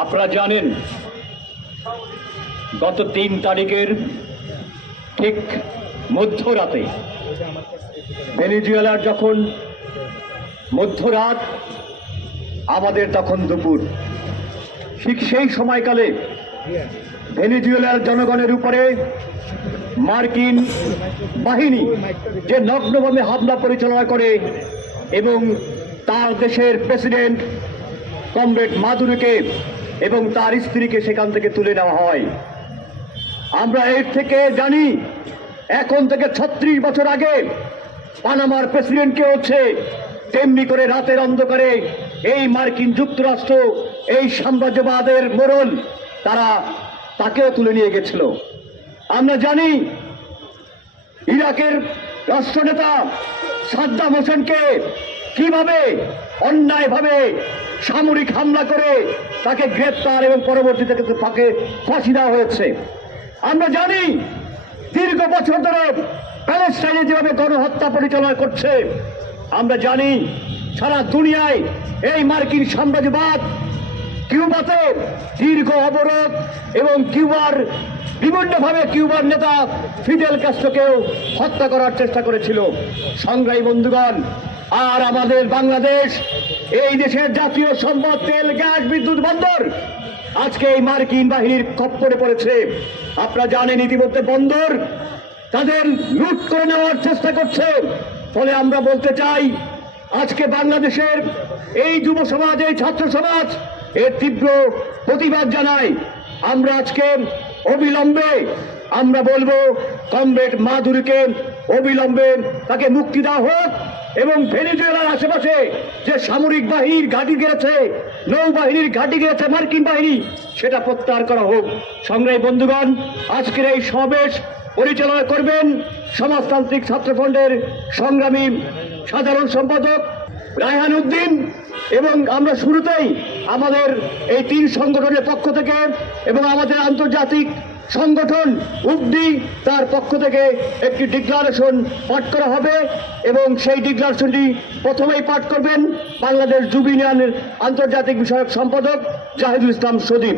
আপনারা জানেন গত 3 তারিখের ঠিক মধ্যরাতে ভেনেজুয়েলার যখন মধ্যরাত আমাদের তখন দুপুর, ঠিক সেই সময়কালে ভেনেজুয়েলার জনগণের উপরে মার্কিন বাহিনী যে নগ্নভাবে হামলা পরিচালনা করে এবং তার দেশের প্রেসিডেন্ট কমরেড মাদুরোকে এবং তার স্ত্রীকে সেখান থেকে তুলে নেওয়া হয়। আমরা এর থেকে জানি এখন থেকে 36 বছর আগে পানামার প্রেসিডেন্টকে হচ্ছে তেমনি করে রাতের অন্ধকারে এই মার্কিন যুক্তরাষ্ট্র, এই সাম্রাজ্যবাদের মোড়ল, তাকেও তুলে নিয়ে গেছিল। আমরা জানি ইরাকের রাষ্ট্রনেতা সাদ্দাম হোসেনকে কিভাবে অন্যায়ভাবে সামরিক হামলা করে তাকে গ্রেপ্তার এবং পরবর্তীতে তাকে ফাঁসি দেওয়া হয়েছে। আমরা জানি দীর্ঘ বছর ধরে প্যালেস্টাইনে যেভাবে গণহত্যা পরিচালনা করছে। আমরা জানি সারা দুনিয়ায় এই মার্কিন সাম্রাজ্যবাদ কিউবাতে দীর্ঘ অবরোধ এবং বিভিন্নভাবে কিউবার নেতা ফিদেল ক্যাস্ট্রোকেও হত্যা করার চেষ্টা করেছিল। সংগ্রামী বন্ধুগণ, আর আমাদের বাংলাদেশ, এই দেশের জাতীয় সম্পদ তেল, গ্যাস, বিদ্যুৎ বন্দর আজকে এই মার্কিন বাহিনীর খপ্পরে পড়েছে। আপনারা জানেন ইতিমধ্যে বন্দর তাদের লুট করে নেওয়ার চেষ্টা করছে। ফলে আমরা বলতে চাই, আজকে বাংলাদেশের এই যুব সমাজ, এই ছাত্র সমাজ এর তীব্র প্রতিবাদ জানাই। আমরা আজকে অবিলম্বে আমরা বলবো কমরেড মাদুরোকে অবিলম্বে তাকে মুক্তি দেওয়া হোক এবং ভেনেজুয়েলার আশেপাশে যে সামরিক বাহিনীর ঘাঁটি গেছে, নৌবাহিনীর ঘাঁটি গেছে মার্কিন বাহিনী, সেটা প্রত্যাহার করা হোক। সংগ্রামী বন্ধুগণ, আজকের এই সমাবেশ পরিচালনা করবেন সমাজতান্ত্রিক ছাত্র ফ্রন্টের সংগ্রামী সাধারণ সম্পাদক রায়হান উদ্দিন, এবং আমরা শুরুতেই আমাদের এই 3 সংগঠনের পক্ষ থেকে এবং আমাদের আন্তর্জাতিক সংগঠন উবডি তার পক্ষ থেকে একটি ডিক্লারেশন পাঠ করা হবে এবং সেই ডিক্লারেশনটি প্রথমেই পাঠ করবেন বাংলাদেশ যুব ইউনিয়নের আন্তর্জাতিক বিষয়ক সম্পাদক জাহিদুল ইসলাম সদীপ।